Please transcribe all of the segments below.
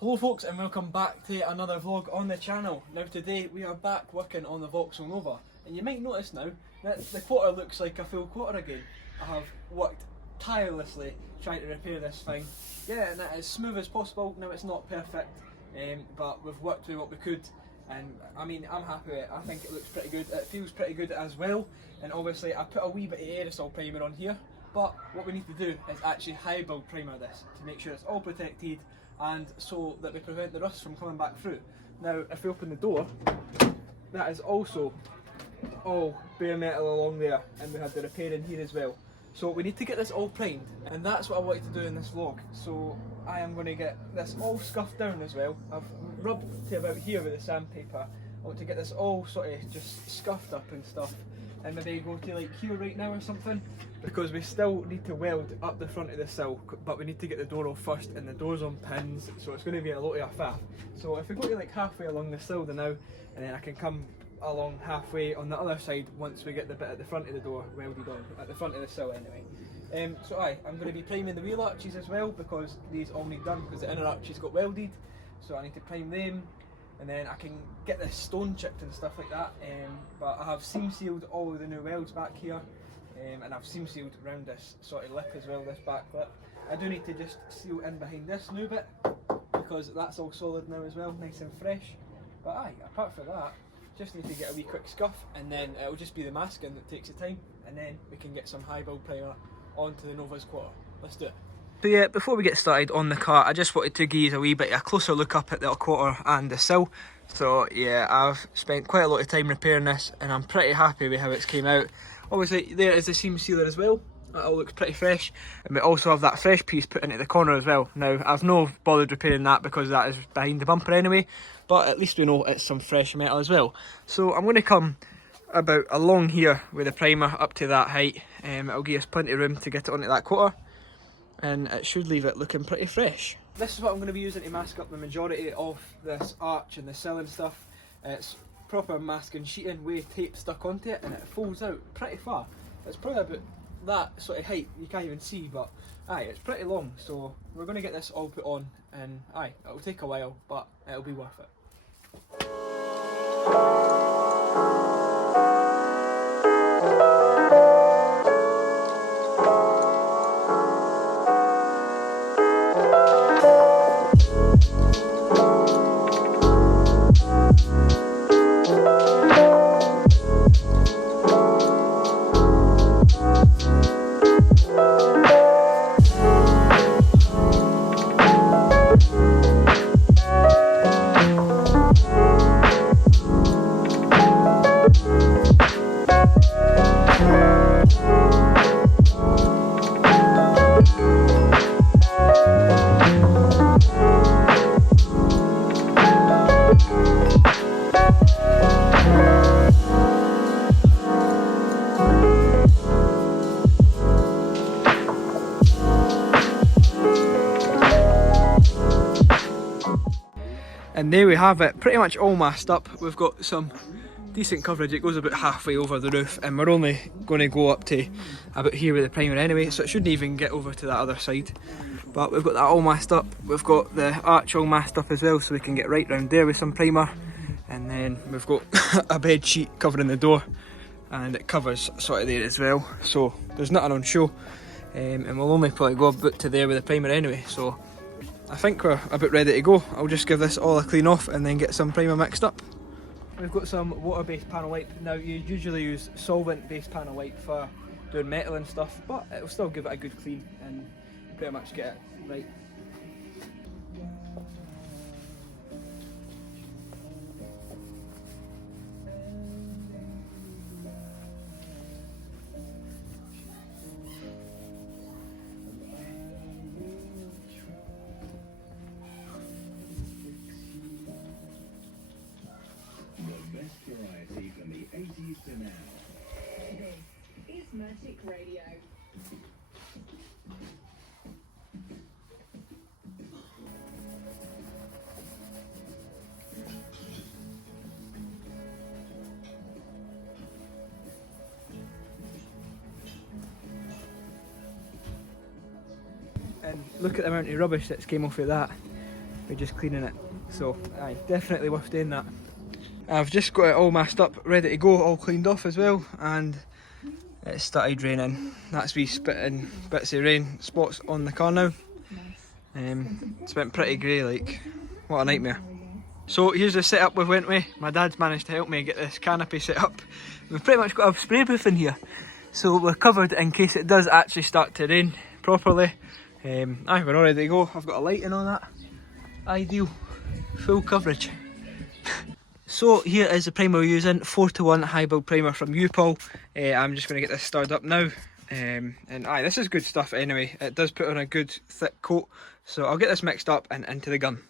Hello folks and welcome back to another vlog on the channel. Now today we are back working on the Vauxhall Nova, and you might notice now that the quarter looks like a full quarter again. I have worked tirelessly trying to repair this thing, get it as smooth as possible. Now it's not perfect, but we've worked with what we could, and I mean I'm happy with it. I think it looks pretty good, it feels pretty good as well, and obviously I put a wee bit of aerosol primer on here, but what we need to do is actually high build primer this to make sure it's all protected and so that we prevent the rust from coming back through. Now if we open the door, that is also all bare metal along there, and we have the repair in here as well. So we need to get this all primed, and that's what I wanted to do in this vlog. So I am going to get this all scuffed down as well. I've rubbed to about here with the sandpaper. I want to get this all sort of just scuffed up and stuff, and maybe go to like here right now or something, because we still need to weld up the front of the sill, but we need to get the door off first, and the door's on pins, so it's going to be a lot of a faff. So if we go to like halfway along the sill now, and then I can come along halfway on the other side once we get the bit at the front of the door welded on, at the front of the sill anyway. So I'm going to be priming the wheel arches as well, because these all need done because the inner arches got welded, so I need to prime them. And then I can get this stone chipped and stuff like that, but I have seam sealed all of the new welds back here, and I've seam sealed around this sort of lip as well, this back lip. I do need to just seal in behind this new bit, because that's all solid now as well, nice and fresh. But apart from that, just need to get a wee quick scuff, and then it'll just be the masking that takes the time, and then we can get some high build primer onto the Nova's quarter. Let's do it. So yeah, before we get started on the car, I just wanted to give you a wee bit of a closer look up at the quarter and the sill. So yeah, I've spent quite a lot of time repairing this, and I'm pretty happy with how it's came out. Obviously there is the seam sealer as well, that all looks pretty fresh, and we also have that fresh piece put into the corner as well. Now I've no bothered repairing that because that is behind the bumper anyway, but at least we know it's some fresh metal as well. So I'm going to come about along here with the primer up to that height, it'll give us plenty of room to get it onto that quarter, and it should leave it looking pretty fresh. This is what I'm going to be using to mask up the majority of this arch and the sill and stuff. It's proper masking sheeting with tape stuck onto it, and it folds out pretty far. It's probably about that sort of height, you can't even see, but it's pretty long. So we're going to get this all put on, and it'll take a while, but it'll be worth it. And there we have it, pretty much all masked up. We've got some decent coverage, it goes about halfway over the roof, and we're only going to go up to about here with the primer anyway, so it shouldn't even get over to that other side. But we've got that all masked up, we've got the arch all masked up as well, so we can get right round there with some primer. And then we've got a bed sheet covering the door, and it covers sort of there as well, so there's nothing on show. And we'll only probably go about to there with the primer anyway, so I think we're about ready to go. I'll just give this all a clean off and then get some primer mixed up. We've got some water-based panel wipe. Now you usually use solvent-based panel wipe for doing metal and stuff, but it'll still give it a good clean and pretty much get it right. Variety from the 80s to now. This is Magic Radio. And look at the amount of rubbish that's came off of that. we're just cleaning it. So aye, definitely worth doing that. I've just got it all masked up, ready to go, all cleaned off as well, and it started raining. That's me spitting bits of rain spots on the car now. It's been pretty grey, like, what a nightmare. So here's the setup we went with. My dad's managed to help me get this canopy set up. We've pretty much got a spray booth in here, so we're covered in case it does actually start to rain properly. Aye, we're all ready to go. I've got a light and all that. Ideal. Full coverage. So here is the primer we're using, 4:1 high build primer from Vauxhall. I'm just going to get this stirred up now. And aye, this is good stuff anyway. It does put on a good thick coat. So I'll get this mixed up and into the gun.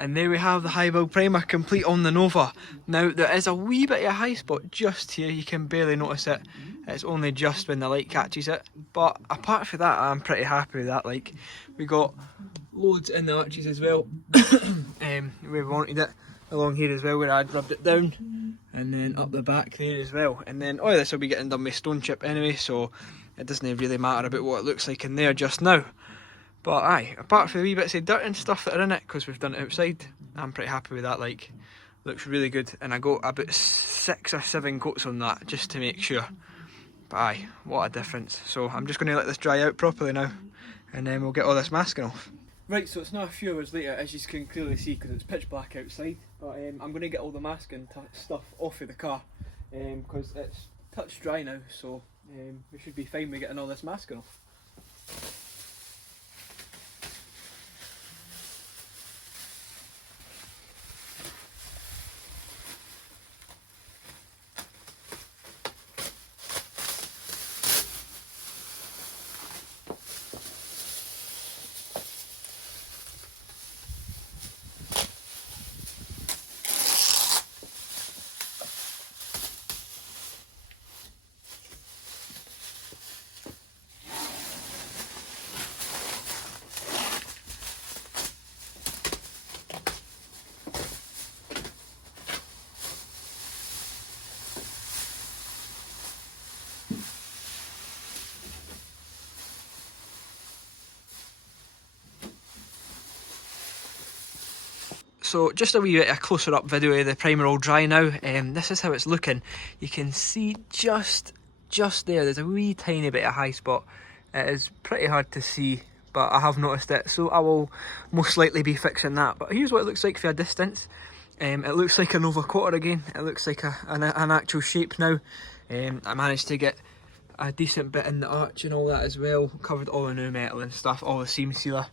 And there we have the high build primer complete on the Nova. Now there is a wee bit of a high spot just here, you can barely notice it. It's only just when the light catches it. But apart from that, I'm pretty happy with that. Like, we got loads in the arches as well. Where we wanted it, along here as well where I'd rubbed it down. And then up the back there as well. And then all this will be getting done with stone chip anyway, so it doesn't really matter about what it looks like in there just now. But aye, apart from the wee bits of dirt and stuff that are in it, because we've done it outside, I'm pretty happy with that. Like, looks really good, and I got about 6 or 7 coats on that just to make sure. But aye, what a difference. So I'm just going to let this dry out properly now, and then we'll get all this masking off. Right, so it's now a few hours later, as you can clearly see, because it's pitch black outside. But I'm going to get all the masking stuff off of the car, because it's touch dry now, so we should be fine with getting all this masking off. So just a wee bit of a closer up video of the primer all dry now. This is how it's looking. You can see just there, there's a wee tiny bit of high spot. It is pretty hard to see, but I have noticed it, so I will most likely be fixing that. But here's what it looks like for a distance. It looks like a Nova quarter again. It looks like an actual shape now. I managed to get a decent bit in the arch and all that as well. Covered all the new metal and stuff, all the seam sealer.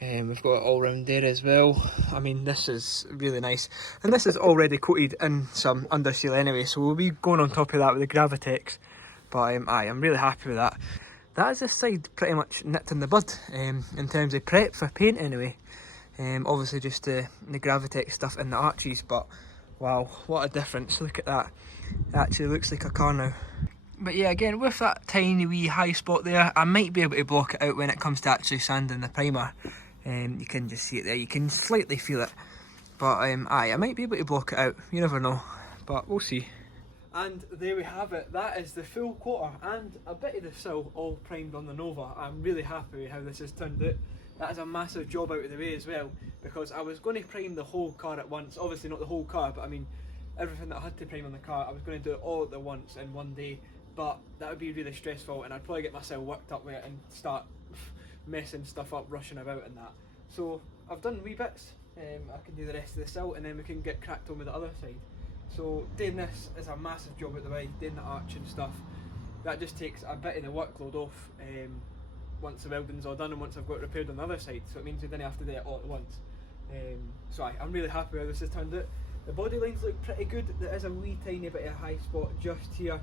We've got it all round there as well. I mean, this is really nice, and this is already coated in some underseal anyway, so we'll be going on top of that with the Gravitex. But aye, I'm really happy with that. That is this side pretty much nipped in the bud in terms of prep for paint anyway. Obviously just the Gravitex stuff in the arches, but wow, what a difference. Look at that, it actually looks like a car now. But yeah, again, with that tiny wee high spot there, I might be able to block it out when it comes to actually sanding the primer. You can just see it there, you can slightly feel it. But aye, I might be able to block it out, you never know, but we'll see. And there we have it, that is the full quarter and a bit of the sill all primed on the Nova. I'm really happy with how this has turned out. That is a massive job out of the way as well, because I was going to prime the whole car at once. Obviously not the whole car, but I mean everything that I had to prime on the car, I was going to do it all at once in one day. But that would be really stressful, and I'd probably get myself worked up with it and start messing stuff up, rushing about and that. So I've done wee bits. I can do the rest of the sill, and then we can get cracked on with the other side. So doing this is a massive job out the way, doing the arch and stuff. That just takes a bit of the workload off once the welding's all done and once I've got it repaired on the other side. So it means we didn't have to do it all at once. So I'm really happy how this has turned out. The body lines look pretty good. There is a wee tiny bit of a high spot just here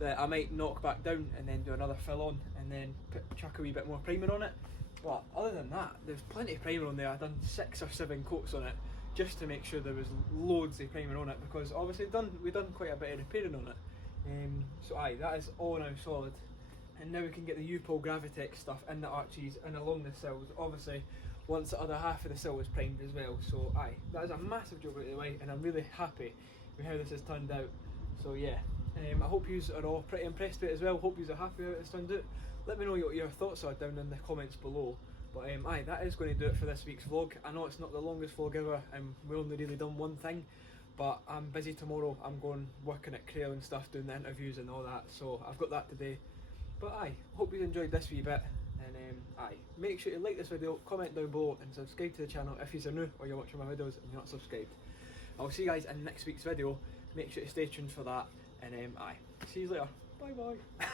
that I might knock back down and then do another fill on and then chuck a wee bit more primer on it. But other than that, there's plenty of primer on there. I've done 6 or 7 coats on it just to make sure there was loads of primer on it, because obviously we've done quite a bit of repairing on it. So aye, that is all now solid. And now we can get the U-Pull Gravitex stuff in the arches and along the sills, obviously once the other half of the sill is primed as well. So aye, that is a massive job out of the way, and I'm really happy with how this has turned out. So yeah, I hope you are all pretty impressed with it as well. Hope you are happy with how it's turned out. Let me know what your thoughts are down in the comments below. But aye, that is going to do it for this week's vlog. I know it's not the longest vlog ever, and we've only really done one thing, but I'm busy tomorrow. I'm going working at Crail and stuff, doing the interviews and all that, so I've got that today. But aye, hope you enjoyed this wee bit, and aye, make sure to like this video, comment down below, and subscribe to the channel if you're new or you're watching my videos and you're not subscribed. I'll see you guys in next week's video. Make sure to stay tuned for that, and aye, see you later. Bye bye.